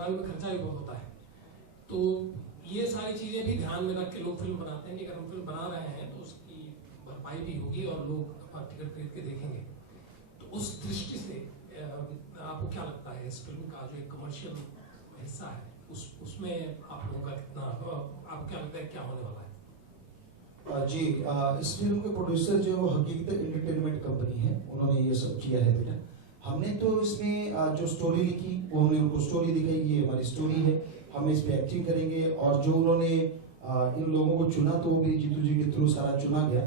बनाने में खर्चा भी बहुत होता है। तो ये सारी चीज़ें भी ध्यान में रख के लोग फिल्म बनाते हैं कि अगर हम फिल्म बना रहे हैं तो उसकी भरपाई भी होगी और लोग अपना टिकट खरीद के देखेंगे। तो उस दृष्टि से आपको क्या लगता है इस फिल्म का जो एक कमर्शियल हिस्सा है उसमें आप लोगों का कितना, आपको क्या लगता है क्या होने वाला है? जी, इस फिल्म के प्रोड्यूसर जो हकीकत एंटरटेनमेंट कंपनी है, उन्होंने ये सब किया है बेटा। हमने तो इसमें जो स्टोरी लिखी वो हमने उनको स्टोरी दिखाई, ये हमारी स्टोरी है, हम इस पे एक्टिंग करेंगे। और जो उन्होंने इन लोगों को चुना तो वो भी जीतू जी के थ्रू सारा चुना गया।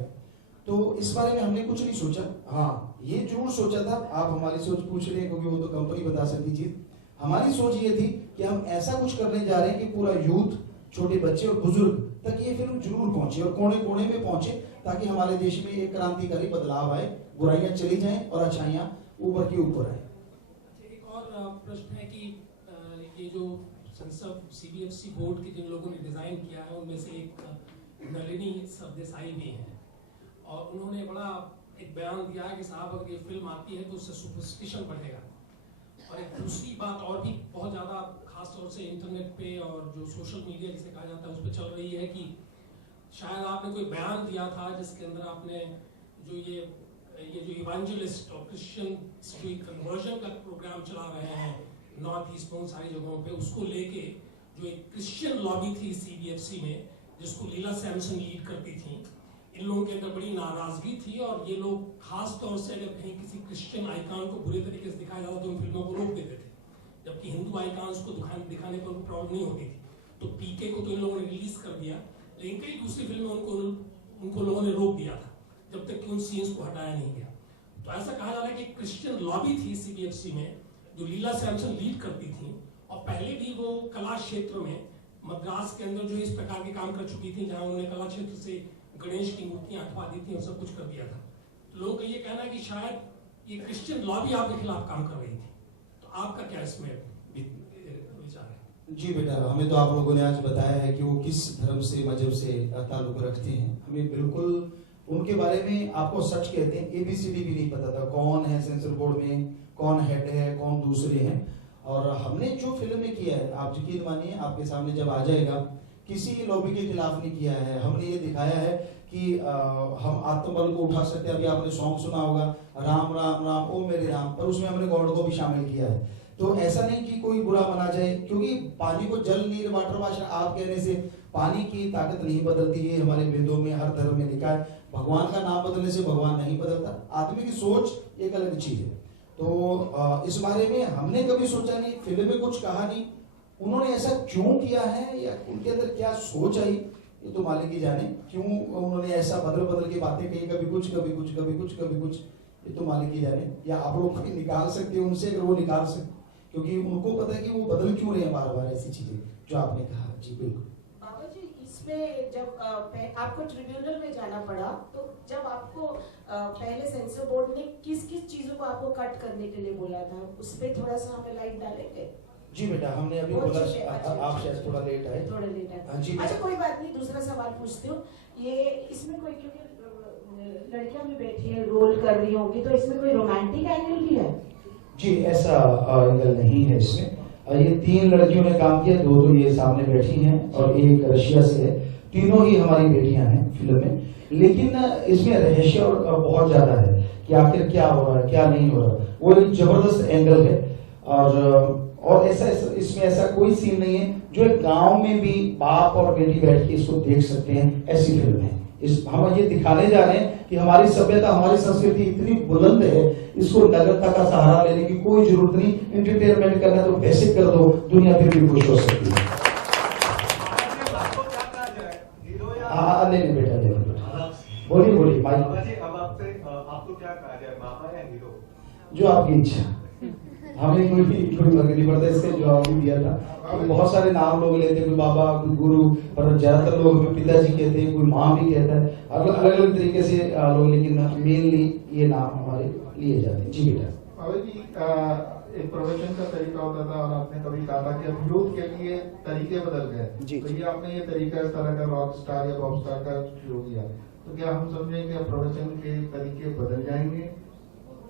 तो इस बारे में हमने कुछ नहीं सोचा। हाँ, ये जरूर सोचा था, आप हमारी सोच पूछ रहे हैं क्योंकि वो तो कंपनी बता सकती चीज। हमारी सोच ये थी कि हम ऐसा कुछ करने जा रहे हैं कि पूरा यूथ, छोटे बच्चे और बुजुर्ग तक ये फिल्म जरूर पहुंचे और कोने कोने में पहुंचे, ताकि हमारे देश में एक क्रांतिकारी बदलाव आए, बुराइयां चली जाएं और अच्छाइयां ऊपर की ऊपर आए। एक और प्रश्न है कि ये जो संसद सीबीएफसी बोर्ड के जिन लोगों ने डिजाइन किया है उनमें से एक नलिनी सरदेसाई भी हैं और उन्होंने बड़ा एक बयान दिया है कि साहब अगर ये फिल्म आती है तो उससे सुपरस्टिशन बढ़ेगा। और एक दूसरी बात और भी बहुत ज़्यादा खास तौर से इंटरनेट पे और जो सोशल मीडिया जिसे कहा जाता है उस पर चल रही है कि शायद आपने कोई बयान दिया था जिसके अंदर आपने जो ये जो इवेंजलिस्ट और क्रिश्चियन स्ट्रीट कन्वर्जन का प्रोग्राम चला रहे हैं नॉर्थ ईस्ट में सारी जगहों पे, उसको लेके जो एक क्रिश्चियन लॉबी थी सीबीएफसी में जिसको लीला सैमसन लीड करती थी, इन लोगों के अंदर बड़ी नाराजगी थी और ये लोग खास तौर से अगर कहीं किसी क्रिश्चियन आइकॉन को बुरे तरीके से दिखाया जाता तो उन फिल्मों को रोक देते थे, जबकि हिंदू आइकॉन्स को दिखाने पर उनको प्रॉब्लम नहीं होती थी। तो पीके को तो इन लोगों ने रिलीज कर दिया, लेकिन कई दूसरी फिल्में उनको लोगों ने रोक दिया था जब तक कि उन सीन्स को हटाया नहीं गया। तो ऐसा कहा जा रहा है कि क्रिश्चियन लॉबी थी सीबीएफसी में जो लीला सैमसन लीड करती थी और पहले भी वो कला क्षेत्र में मद्रास के अंदर जो इस प्रकार के काम कर चुकी थी, जहां उन्होंने कला क्षेत्र से गणेश की मूर्तियां हटवा दी थी और सब कुछ कर दिया था। तो लोगों का ये कहना है कि शायद ये क्रिश्चियन लॉबी आपके खिलाफ काम कर रही थी। तो आपका क्या इसमें विचार है? जी बेटा, हमें तो आप लोगों ने आज बताया है कि वो किस धर्म से, मजहब से ताल्लुक रखते हैं। हमें बिल्कुल उनके बारे में, आपको सच कहते हैं, एबीसीडी भी नहीं पता था कौन है सेंसर बोर्ड में, कौन हेड है, कौन दूसरे हैं। और हमने जो फिल्म में किया है, आप यकीन मानिए आपके सामने जब आ जाएगा, किसी लॉबी के खिलाफ नहीं किया है। हमने ये दिखाया है कि हम आत्मबल को उठा सकते हैं। अभी आपने सॉन्ग सुना होगा, राम राम राम ओ मेरे राम, पर उसमें हमने गॉड को भी शामिल किया है। तो ऐसा नहीं कि कोई बुरा माना जाए, क्योंकि पानी को जल नीर वाटर वाशर आप कहने से पानी की ताकत नहीं बदलती है। हमारे वेदों में, हर धर्म में लिखा है, भगवान का नाम बदलने से भगवान नहीं बदलता। आदमी की सोच एक अलग चीज है। तो इस बारे में हमने कभी सोचा नहीं, फिल्म में कुछ कहा नहीं। उन्होंने ऐसा क्यों किया है या उनके अंदर क्या सोच आई, ये तो मालिक ही जाने। क्यों उन्होंने ऐसा बदल बदल के बातें कही, कभी कुछ कभी कुछ कभी कुछ कभी कुछ, ये तो मालिक ही जाने। या आप लोग भी निकाल सकते हो उनसे, अगर वो निकाल सकते, क्योंकि उनको पता है कि वो बदल क्यों रहे हैं बार बार ऐसी चीजें जो आपने कहा। जी बिल्कुल बाबा जी, इसमें जब आपको ट्रिब्यूनल में जाना पड़ा, तो जब आपको पहले सेंसर बोर्ड ने किस किस चीजों को आपको कट करने के लिए बोला था, उस पर थोड़ा सा हमें लाइट डालेंगे? जी बेटा, हमने अभी बोला, आप शायद थोड़ा लेट आए। थोड़ा लेट आए। अच्छा, कोई बात नहीं, दूसरा सवाल पूछती हूँ। ये इसमें कोई, क्योंकि लड़कियां भी बैठी है, रोल कर रही होंगी, तो इसमें कोई रोमांटिक एंगल भी है? जी, ऐसा एंगल नहीं है इसमें। ये 3 लड़कियों ने काम किया, 2 तो ये सामने बैठी हैं और एक रशिया से है। तीनों ही हमारी बेटियां हैं फिल्म में। लेकिन इसमें रहस्य और बहुत ज्यादा है कि आखिर क्या हो रहा है, क्या नहीं हो रहा। वो एक जबरदस्त एंगल है। और ऐसा इसमें ऐसा कोई सीन नहीं है जो एक गांव में भी बाप और बेटी बैठ के इसको देख सकते हैं। ऐसी फिल्म है। हम ये दिखाने जा रहे हैं कि हमारी सभ्यता, हमारी संस्कृति इतनी बुलंद है, इसको नगरता का सहारा लेने की कोई जरूरत नहीं। एंटरटेनमेंट करना तो बेसिक कर दो, दुनिया फिर भी खुश हो सकती है। हाँ, ले बेटा, ले बेटा, बोलिए बोलिए भाई। आपको क्या कहा जाए, मामा या हीरो? जो आपकी इच्छा। हमें कोई फर्क नहीं पड़ता, इसका जवाब भी दिया था। तो बहुत सारे नाम लोग लेते हैं, कोई बाबा, कोई गुरु, पर ज्यादातर लोग हमें पिताजी कहते हैं, कोई माँ भी कहता है, अलग अलग तरीके से लोग, लेकिन मेनली ये नाम हमारे लिए जाते हैं। जी बेटा। बाबा जी, एक प्रोफेशन का तरीका होता था और आपने कभी कहा था कि अब यूथ के लिए तरीके बदल गए, तो ये आपने ये तरीका इस तरह का रॉक स्टार या पॉप स्टार का शुरू किया, तो क्या हम समझें कि प्रोफेशन के तरीके बदल जाएंगे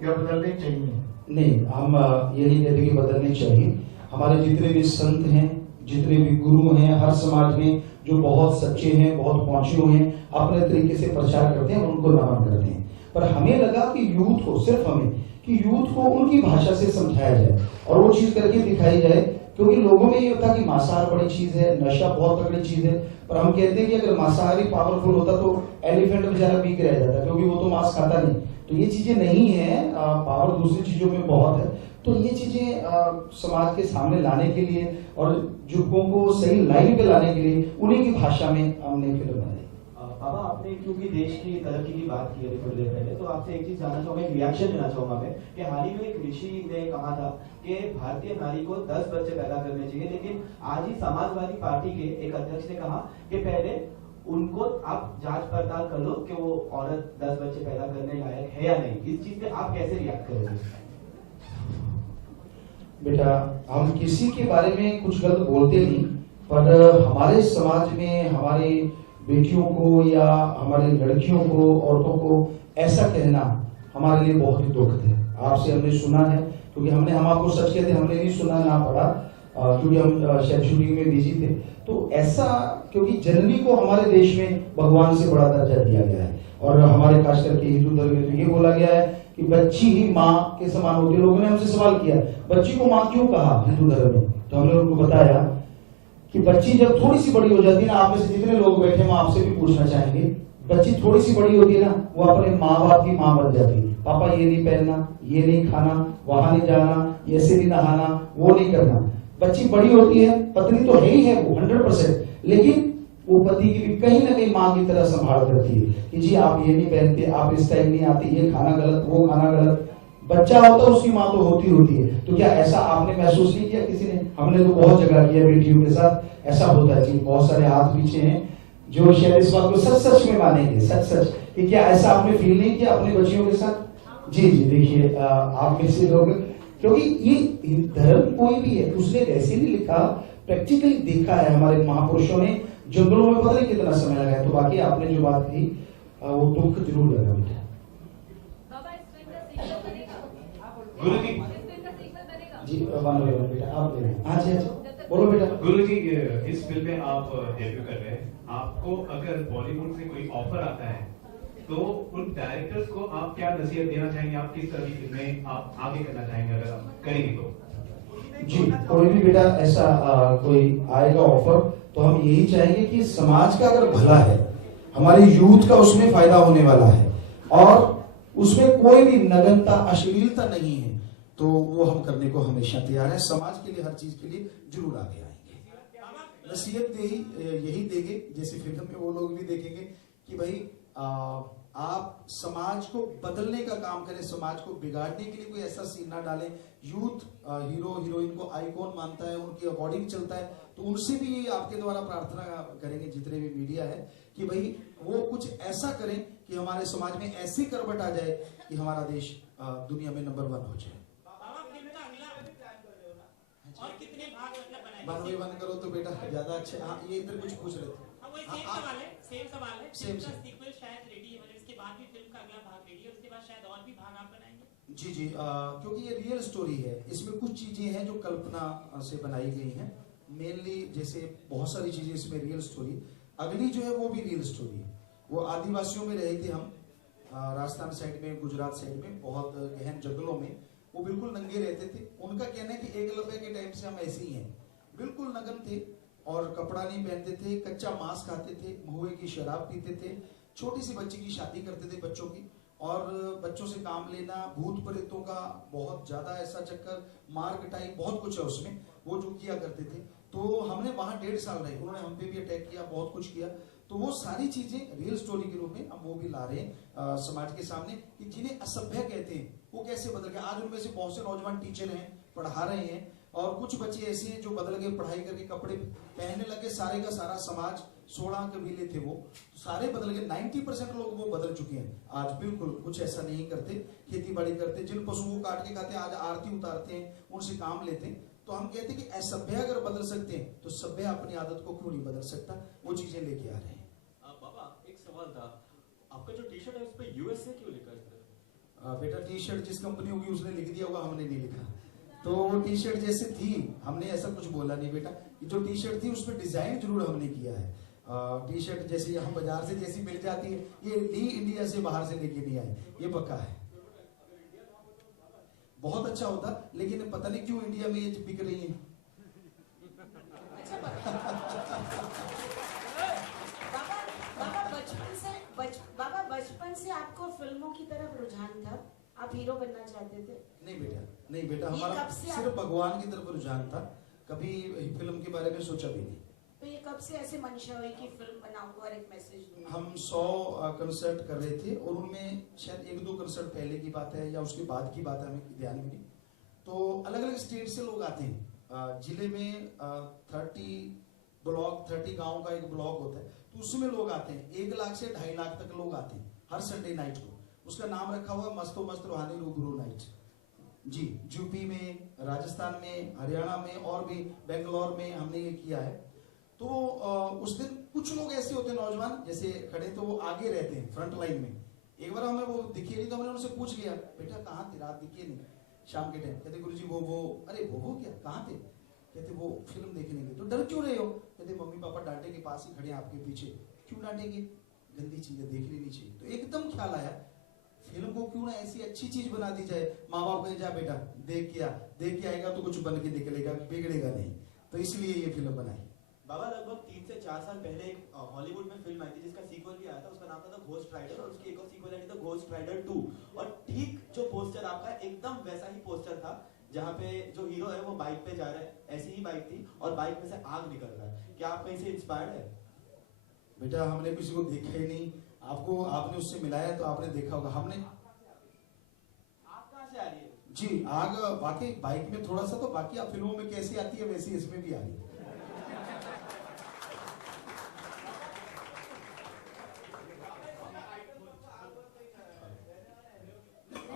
या बदलने चाहिए? नहीं, हम ये नहीं कहते कि बदलने चाहिए। हमारे जितने भी संत हैं, जितने भी गुरु हैं हर समाज में, जो बहुत सच्चे हैं, बहुत पहुंचे हुए हैं, अपने तरीके से प्रचार करते हैं, उनको नमन करते हैं। पर हमें लगा कि यूथ को, सिर्फ हमें, कि यूथ को उनकी भाषा से समझाया जाए और वो चीज करके दिखाई जाए, क्योंकि लोगों में ये होता कि मांसाहार बड़ी चीज है, नशा बहुत तगड़ी चीज है। पर हम कहते हैं कि अगर मांसाहारी पावरफुल होता तो एलिफेंट बेचारा वीक रह जाता, क्योंकि वो तो मांस खाता नहीं। तो ये चीजें नहीं है, पावर दूसरी चीजों में बहुत है। तो ये चीजें समाज के सामने लाने के लिए और युवकों को सही लाइन पे लाने के लिए उन्हीं की भाषा में हमने फिल्म बनाई। बाबा, आपने क्योंकि देश की तरक्की की बात की अभी थोड़ी देर पहले, तो आपसे एक चीज जानना चाहूंगा, एक रिएक्शन लेना चाहूंगा मैं, कि हाल ही में एक ऋषि ने कहा था कि भारतीय नारी को 10 बच्चे पैदा करने चाहिए, लेकिन आज ही समाजवादी पार्टी के एक अध्यक्ष ने कहा कि पहले उनको आप जांच पड़ताल कर लो कि वो औरत 10 बच्चे पैदा करने लायक है या नहीं। इस चीज पे आप कैसे रिएक्ट करोगे? बेटा, हम किसी के बारे में कुछ गलत बोलते नहीं, पर हमारे समाज में हमारी बेटियों को या हमारी लड़कियों को, औरतों को ऐसा कहना हमारे लिए बहुत ही दुखद है। आपसे हमने सुना है, क्योंकि हम आपको सच कहते, हमने नहीं सुना ना पढ़ा, क्योंकि हम शायद शूटिंग में बिजी थे। तो ऐसा, क्योंकि जननी को हमारे देश में भगवान से बड़ा दर्जा दिया गया है, और हमारे खास करके हिंदू धर्म में तो ये बोला गया है कि बच्ची ही माँ के समान होती है। लोगों ने हमसे सवाल किया, बच्ची को माँ क्यों कहा हिंदू धर्म में? तो हमने उनको बताया कि बच्ची जब थोड़ी सी बड़ी हो जाती है ना, आप में से जितने लोग बैठे हैं आपसे भी पूछना चाहेंगे, बच्ची थोड़ी सी बड़ी होती है ना, वो अपने माँ बाप की माँ बन जाती है। पापा ये नहीं पहनना, ये नहीं खाना, वहां नहीं जाना, ऐसे नहीं नहाना, वो नहीं करना। बच्ची बड़ी होती है, पत्नी तो है ही है वो 100%, लेकिन वो पति की भी कहीं ना कहीं माँ की तरह संभाल करती है कि जी आप ये नहीं पहनते, आप इस टाइम नहीं आते, ये खाना गलत, वो खाना गलत। बच्चा होता है उसकी माँ तो होती है। तो क्या ऐसा आपने महसूस नहीं किया किसी ने? हमने तो बहुत जगह किया बेटियों के साथ, ऐसा होता है जी। बहुत सारे हाथ पीछे हैं जो शायद इस बात को सच में मानेंगे, सच कि क्या ऐसा आपने फील नहीं किया अपनी बच्चियों के साथ? जी देखिए, आप में से लोग, क्योंकि ये धर्म कोई भी है, उसने वैसे नहीं लिखा, प्रैक्टिकली देखा है हमारे महापुरुषों ने, जंगलों में पता नहीं कितना समय लगाया। तो बाकी आपने जो बात कही वो दुख जरूर लगा बेटा। गुरु जी, जी बेटा आप हाँ जी बोलो बेटा। गुरु जी, इस फिल्म में आप डेब्यू कर रहे हैं, आपको अगर बॉलीवुड से कोई ऑफर आता है तो उन डायरेक्टर्स को आप क्या नसीहत देना चाहेंगे? आप किस तरह की फिल्में आप आगे करना चाहेंगे अगर आप करेंगे तो? जी, कोई भी बेटा ऐसा कोई आएगा ऑफर, तो हम यही चाहेंगे कि समाज का अगर भला है, हमारे यूथ का उसमें फायदा होने वाला है, और उसमें कोई भी नग्नता, अश्लीलता नहीं है, तो वो हम करने को हमेशा तैयार है। समाज के लिए, हर चीज के लिए जरूर आगे आएंगे। नसीहत यही देंगे, जैसे फिल्म में वो लोग भी देखेंगे कि भाई आप समाज को बदलने का काम करें, समाज को बिगाड़ने के लिए कोई ऐसा सीन ना डालें। यूथ हीरो हीरोइन को आइकॉन मानता है, उनके अकॉर्डिंग चलता है, तो उनसे भी आपके द्वारा प्रार्थना करेंगे जितने भी मीडिया है कि भाई वो कुछ ऐसा करें कि हमारे समाज में ऐसी करवट आ जाए कि हमारा देश दुनिया में नंबर 1 हो जाए। बनवे बंद करो तो बेटा ज्यादा अच्छा। हाँ, ये इधर कुछ पूछ रहे थे। सेम सवाल है। सेम सीक्वल शायद रेडी है, मतलब इसके बाद भी फिल्म का अगला भाग रेडी है, उसके बाद शायद और भी भाग आप बनाएंगे? जी क्योंकि ये रियल स्टोरी है, इसमें कुछ चीजें हैं जो कल्पना से बनाई गई हैं। मेनली जैसे बहुत सारी चीजें इसमें रियल स्टोरी, अगली जो है वो भी रियल स्टोरी है। वो आदिवासियों में रहे थे हम, राजस्थान साइड में, गुजरात साइड में, बहुत गहन जंगलों में, वो बिल्कुल नंगे रहते थे। उनका कहना है कि एकलव्य के टाइम से हम ऐसे ही हैं, बिल्कुल नग्न थे और कपड़ा नहीं पहनते थे, कच्चा मांस खाते थे, महुए की शराब पीते थे, छोटी सी बच्ची की शादी करते थे बच्चों की, और बच्चों से काम लेना, भूत प्रेतों का बहुत ज्यादा ऐसा चक्कर, मार कटाई, बहुत कुछ है उसमें, वो जो किया करते थे। तो हमने वहां 1.5 साल रहे, उन्होंने हम पे भी अटैक किया, बहुत कुछ किया। तो वो सारी चीजें रियल स्टोरी के रूप में हम वो भी ला रहे हैं समाज के सामने, कि जिन्हें असभ्य कहते हैं वो कैसे बदल गए। आज उनमें से बहुत से नौजवान टीचर हैं, पढ़ा रहे हैं, और कुछ बच्चे ऐसे हैं जो बदल गए, पढ़ाई करके कपड़े पहनने लगे। सारे का सारा समाज, 16 कबीले थे वो, सारे बदल गए। 90% लोग वो बदल चुके हैं आज, बिल्कुल कुछ ऐसा नहीं करते, खेती बाड़ी करते, जिन पशुओं को काट के खाते हैं आज आरती उतारते हैं, उनसे काम लेते हैं। तो हम कहते हैं कि असभ्य अगर बदल सकते हैं तो सभ्य अपनी आदत को क्यों नहीं बदल सकता, वो चीजें लेके आ रहे हैं। बाबा, एक सवाल था, आपका जो टी शर्ट है उस पर यूएसए क्यों लिखा है? बेटा टी शर्ट जिस कंपनी होगी उसने लिख दिया होगा, हमने नहीं लिखा। तो वो टी शर्ट जैसे थी, हमने ऐसा कुछ बोला नहीं बेटा, जो टी शर्ट थी उसमें डिजाइन जरूर हमने किया है। टी शर्ट जैसे यहाँ बाजार से जैसी मिल जाती है, ये ली इंडिया से बाहर से लेके नहीं आए, ये पक्का है। बहुत अच्छा होता, लेकिन पता नहीं क्यों इंडिया में ये बिक रही है। बाबा बचपन से आपको फिल्मों की तरफ रुझान था, आप हीरो बनना चाहते थे? नहीं बेटा, हमारा सिर्फ भगवान की तरफ रुझान था, कभी फिल्म के बारे में सोचा भी नहीं। तो ये कब से ऐसे मंशा हुई कि फिल्म बनाऊंगा और एक मैसेज दूंगा? हम 100 कंसर्ट कर रहे थे और उनमें शायद 1-2 कंसर्ट पहले की बात है या उसके बाद की बात है, हमें ध्यान में नहीं। तो अलग अलग स्टेट से लोग आते हैं, जिले में 30 ब्लॉक, 30 गांव का एक ब्लॉक होता है, तो उसमें लोग आते हैं। 1 लाख से 2.5 लाख तक लोग आते हैं हर संडे नाइट को। उसका नाम रखा हुआ मस्तो मस्त रूहानी रूबरू नाइट। जी, यूपी में, राजस्थान में, हरियाणा में और भी बेंगलोर में हमने ये किया है। तो उस दिन कुछ लोग ऐसे होते हैं नौजवान जैसे खड़े, तो वो आगे रहते हैं फ्रंट लाइन में। एक बार हमें वो दिखे नहीं तो हमने उनसे पूछ लिया, बेटा कहाँ थे, रात दिखे नहीं, शाम के टाइम। कहते गुरुजी वो अरे वो क्या, कहाँ थे? कहते वो फिल्म देखने गए। तो डर क्यों रहे हो? कहते मम्मी पापा डांटेंगे, पास ही खड़े हैं आपके पीछे। क्यों डांटेंगे, गंदी चीजें देख लेनी चाहिए। तो एकदम ख्याल आया, फिल्म को क्यों ना ऐसी अच्छी चीज बना दी जाए। माँ बाप कहें जा बेटा देख के आएगा तो कुछ बन के निकलेगा, बिगड़ेगा नहीं। तो इसलिए ये फिल्म बनाई। बाबा लगभग 3 से 4 साल पहले एक हॉलीवुड में फिल्म आई थी जिसका सीक्वल भी आया था, उसका नाम था द घोस्ट राइडर, और उसकी एक और सीक्वल आई थी द घोस्ट राइडर 2। और ठीक जो पोस्टर आपका एकदम वैसा ही पोस्टर था, जहाँ पे जो हीरो है वो बाइक पे जा रहा है, ऐसी ही बाइक थी और बाइक में से आग निकल रहा है। क्या आप कहीं से इंस्पायर्ड है? बेटा हमने किसी को देखा ही नहीं, आपने उससे मिलाया तो आपने देखा होगा। हमने आग कहाँ से आ रही है? जी, आग वाकई बाइक में थोड़ा सा, तो बाकी आप फिल्मों में कैसी आती है वैसी इसमें भी आ रही है।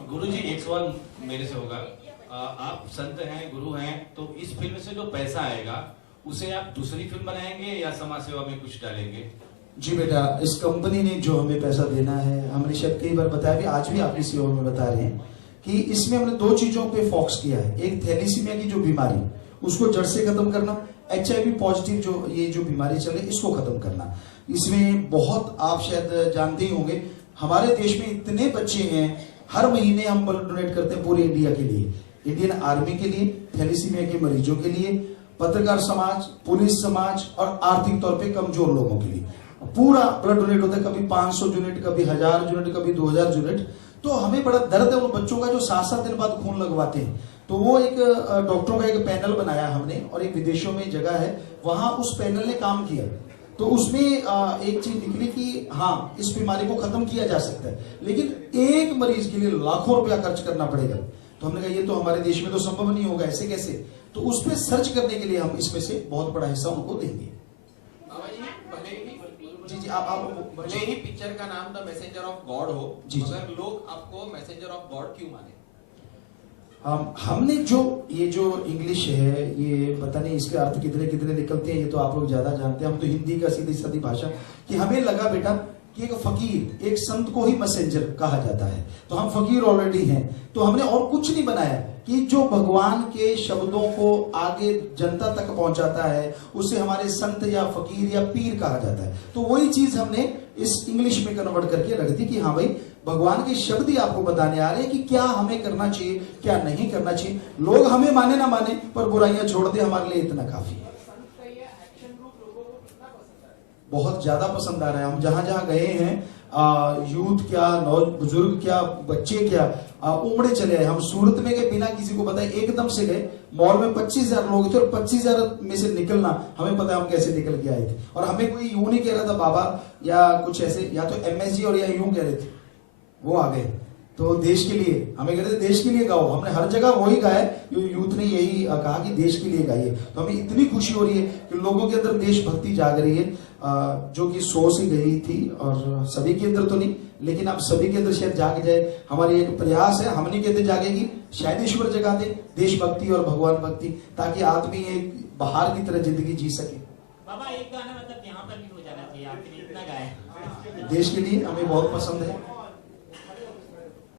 गुरुजी एक सवाल मेरे से होगा, आप संत हैं, गुरु हैं, तो इस फिल्म से जो पैसा आएगा उसे आप दूसरी फिल्म बनाएंगे या समाज सेवा में कुछ डालेंगे? जी बेटा, इस कंपनी ने जो हमें पैसा देना है, हमने शायद कई बार बताया भी, आज भी आपकी सेवा में बता रहे हैं कि इसमें हमने 2 चीजों पे फोकस किया है। एक थैलीसीमिया की जो बीमारी, उसको जड़ से खत्म करना। HIV पॉजिटिव जो बीमारी चले, इसको खत्म करना। इसमें बहुत, आप शायद जानते ही होंगे, हमारे देश में इतने बच्चे हैं, हर महीने हम ब्लड डोनेट करते हैं पूरे इंडिया के लिए, इंडियन आर्मी के लिए, थैलीसीमिया के मरीजों के लिए, पत्रकार समाज, पुलिस समाज और आर्थिक तौर पे कमजोर लोगों के लिए पूरा ब्लड डोनेट होता है। कभी 500 यूनिट, कभी 1000 यूनिट, कभी 2000 यूनिट। तो हमें बड़ा दर्द है उन बच्चों का जो 7-7 दिन बाद खून लगवाते हैं। तो वो एक डॉक्टरों का एक पैनल बनाया हमने, और एक विदेशों में जगह है, वहां उस पैनल ने काम किया। तो उसमें एक चीज निकली कि हाँ, इस बीमारी को खत्म किया जा सकता है, लेकिन एक मरीज के लिए लाखों रुपया खर्च करना पड़ेगा। तो हमने कहा ये तो हमारे देश में तो संभव नहीं होगा, ऐसे कैसे? तो उस पर सर्च करने के लिए हम इसमें से बहुत बड़ा हिस्सा उनको देंगे। जी, आप भले ही पिक्चर का नाम द मैसेंजर ऑफ गॉड हो, मगर लोग आपको मैसेंजर ऑफ गॉड क्यों माने? हमने ये जो इंग्लिश है, ये पता नहीं इसके अर्थ कितने कितने निकलते हैं, ये तो आप लोग ज्यादा जानते हैं। हम तो हिंदी का सीधी सादी भाषा, कि हमें लगा बेटा कि एक फकीर, एक संत को ही मैसेंजर कहा जाता है, तो हम फकीर ऑलरेडी हैं। तो हमने और कुछ नहीं बनाया कि जो भगवान के शब्दों को आगे जनता तक पहुंचाता है, उसे हमारे संत या फकीर या पीर कहा जाता है। तो वही चीज हमने इस इंग्लिश में कन्वर्ट करके रख दी कि हाँ भाई, भगवान के शब्द ही आपको बताने आ रहे हैं कि क्या हमें करना चाहिए, क्या नहीं करना चाहिए। लोग हमें माने ना माने, पर बुराइयां छोड़ दे, हमारे लिए इतना काफी है। बहुत ज्यादा पसंद आ रहा है। हम जहां जहां गए हैं, यूथ क्या, बुजुर्ग क्या, बच्चे क्या, उमड़े चले आए। हम सूरत में गए, बिना किसी को बताए एकदम से गए। मॉल में 25,000 लोग थे और 25,000 में से निकलना हमें पता है हम कैसे निकल के आए थे। और हमें कोई यूं नहीं कह रहा था बाबा या कुछ ऐसे, या तो MSG और या यूं कह रहे थे, वो आ गए। तो देश के लिए, हमें कह रहे थे देश के लिए गाओ। हमने हर जगह वही गाया है, यूथ ने यही कहा कि देश के लिए गाइए। तो हमें इतनी खुशी हो रही है कि लोगों के अंदर देशभक्ति जाग रही है, जो कि 100 से गई थी, और सभी के अंदर तो नहीं, लेकिन अब सभी के अंदर शायद जाग जाए। हमारी एक प्रयास है, हम नहीं कहते जागेगी, शायद ईश्वर जगा दे देशभक्ति और भगवान भक्ति, ताकि आदमी एक बहार की तरह जिंदगी जी सके। बाबा एक गाना मतलब यहाँ पर भी हो जाना चाहिए, आपने इतना गाया। देश के लिए हमें बहुत पसंद है।